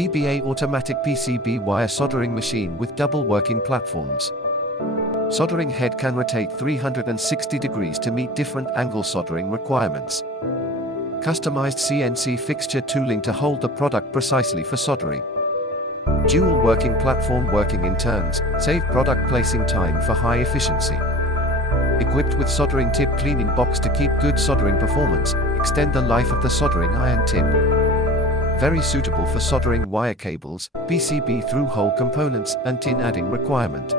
BBA automatic PCB wire soldering machine with double working platforms. Soldering head can rotate 360 degrees to meet different angle soldering requirements. Customized CNC fixture tooling to hold the product precisely for soldering. Dual working platform working in turns, save product placing time for high efficiency. Equipped with soldering tip cleaning box to keep good soldering performance, extend the life of the soldering iron tip. Very suitable for soldering wire cables, PCB through-hole components, and tin adding requirement.